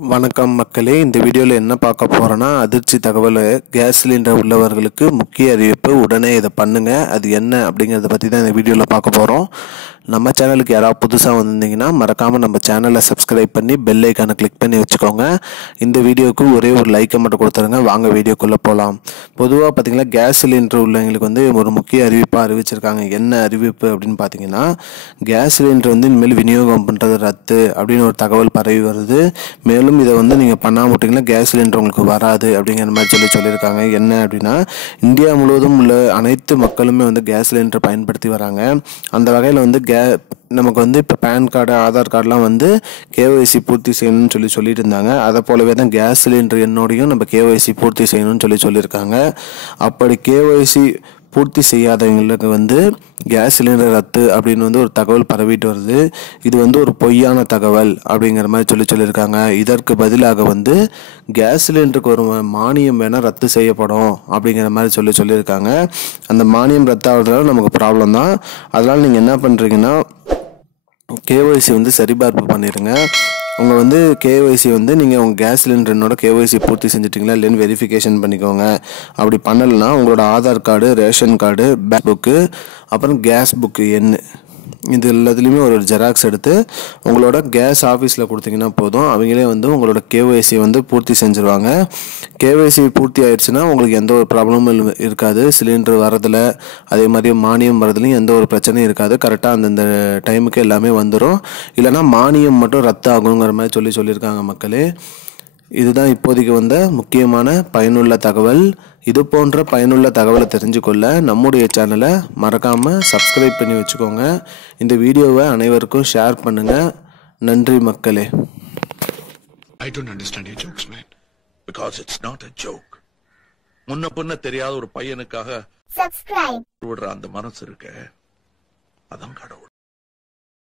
வணக்கம் மக்களே, இந்த வீடியோவில் என்ன பார்க்க போகிறோன்னா அதிர்ச்சி தகவல். கேஸ் சிலிண்டர் உள்ளவர்களுக்கு முக்கிய அறிவிப்பு. உடனே இதை பண்ணுங்கள். அது என்ன அப்படிங்கிறத பற்றி தான் இந்த வீடியோவில் பார்க்க போகிறோம். நம்ம சேனலுக்கு யாராவது புதுசாக வந்திருந்தீங்கன்னா மறக்காமல் நம்ம சேனலை சப்ஸ்கிரைப் பண்ணி பெல் ஐக்கானை கிளிக் பண்ணி வச்சுக்கோங்க. இந்த வீடியோவுக்கு ஒரே ஒரு லைக்கை மட்டும் கொடுத்துருங்க. வாங்க வீடியோக்குள்ளே போகலாம். பொதுவாக பார்த்திங்கன்னா கேஸ் சிலிண்டர் உள்ளவங்களுக்கு ஒரு முக்கிய அறிவிப்பாக அறிவிச்சிருக்காங்க. என்ன அறிவிப்பு அப்படின்னு பார்த்தீங்கன்னா, கேஸ் சிலிண்டர் இனிமேல் விநியோகம் பண்ணுறது ரத்து அப்படின்னு ஒரு தகவல் பரவி வருது. மேலும் இதை நீங்கள் பண்ணாம விட்டீங்கன்னா கேஸ் சிலிண்டர் உங்களுக்கு வராது அப்படிங்கிற மாதிரி சொல்லியிருக்காங்க. என்ன அப்படின்னா, இந்தியா முழுவதும் உள்ள அனைத்து மக்களுமே கேஸ் சிலிண்டர் பயன்படுத்தி வராங்க. அந்த வகையில் நமக்கு இப்போ பேன் கார்டு, ஆதார் கார்டெலாம் கேஒய்சி பூர்த்தி செய்யணும்னு சொல்லிட்டு இருந்தாங்க. அதை போலவே தான் கேஸ் சிலிண்டர் என்னோடையும் நம்ம கேஒய்சி பூர்த்தி செய்யணும்னு சொல்லியிருக்காங்க. அப்படி கேஒய்சி பூர்த்தி செய்யாதவங்களுக்கு கேஸ் சிலிண்டர் ரத்து அப்படின்னு ஒரு தகவல் பரவிட்டு வருது. இது ஒரு பொய்யான தகவல் அப்படிங்கிற மாதிரி சொல்லியிருக்காங்க. இதற்கு பதிலாக கேஸ் சிலிண்டருக்கு ஒரு மானியம் வேணால் ரத்து செய்யப்படும் அப்படிங்கிற மாதிரி சொல்லியிருக்காங்க. அந்த மானியம் ரத்து ஆகிறதுனால நமக்கு ப்ராப்ளம் தான். அதனால் நீங்கள் என்ன பண்ணுறீங்கன்னா, கேஒய்சி சரிபார்ப்பு பண்ணிடுங்க. உங்கள் கேஒய்சி நீங்கள் உங்கள் கேஸ் சிலிண்டரோட கேஒய்சி பூர்த்தி செஞ்சிட்டிங்களா இல்லைன்னு வெரிஃபிகேஷன் பண்ணிக்கோங்க. அப்படி பண்ணலைன்னா உங்களோட Aadhaar card, ration card, bank book, அப்புறம் கேஸ் புக்கு எண், இது எல்லாத்துலேயுமே ஒரு ஜெராக்ஸ் எடுத்து உங்களோட கேஸ் ஆஃபீஸில் கொடுத்தீங்கன்னா போதும். அவங்களே உங்களோட கேஒய்சி பூர்த்தி செஞ்சுருவாங்க. கேஒய்சி பூர்த்தி ஆயிடுச்சுன்னா உங்களுக்கு எந்த ஒரு ப்ராப்ளமும் இருக்காது. சிலிண்டர் வரதில், அதே மாதிரி மானியம் வரதுலையும் எந்த ஒரு பிரச்சனையும் இருக்காது. கரெக்டாக அந்தந்த டைமுக்கு எல்லாமே வந்துடும். இல்லைனா மானியம் மட்டும் ரத்து ஆகுங்கிற மாதிரி சொல்லியிருக்காங்க மக்களே. இதுதான் இப்போதைக்கு முக்கியமான பயனுள்ள தகவல். இது போன்ற பயனுள்ள தகவலை தெரிஞ்சுக்கொள்ள நம்முடைய சேனலை மறக்காமல் சப்ஸ்கிரைப் பண்ணி வச்சுக்கோங்க. இந்த வீடியோவை அனைவருக்கும் ஷேர் பண்ணுங்கள். நன்றி மக்களே. I don't understand your jokes, man. Because it's not a joke. முன்ன பின்ன தெரியாத ஒரு பையனுக்காக விடுற அந்த மனசு இருக்க, அதான் கடவுள்.